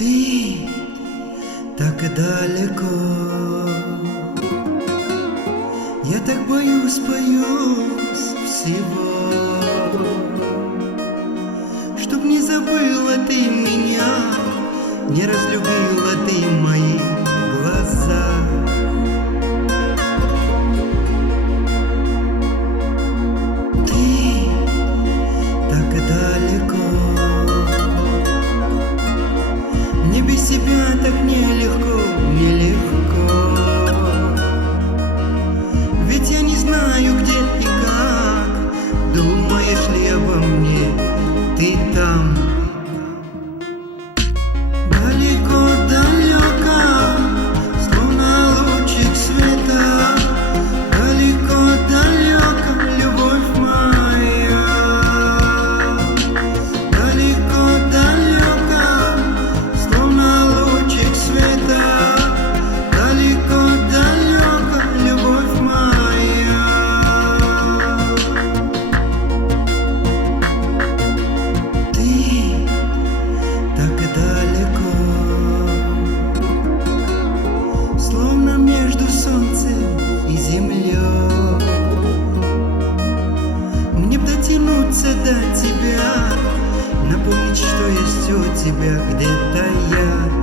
Ты так далеко, я так боюсь всего, чтоб не забыла ты меня, не разлюбила ты мои глаза. Ты так далеко, мне без тебя так нелегко, нелегко. Ведь я не знаю, где и как, думаешь ли обо мне ты там? Далеко-далеко, словно лучик света, далеко-далеко, любовь моя. Далеко-далеко, словно лучик света, далеко-далеко, любовь моя. Ты так далеко, словно между солнцем и землей. Мне б дотянуться до тебя, напомнить, что есть у тебя где-то я.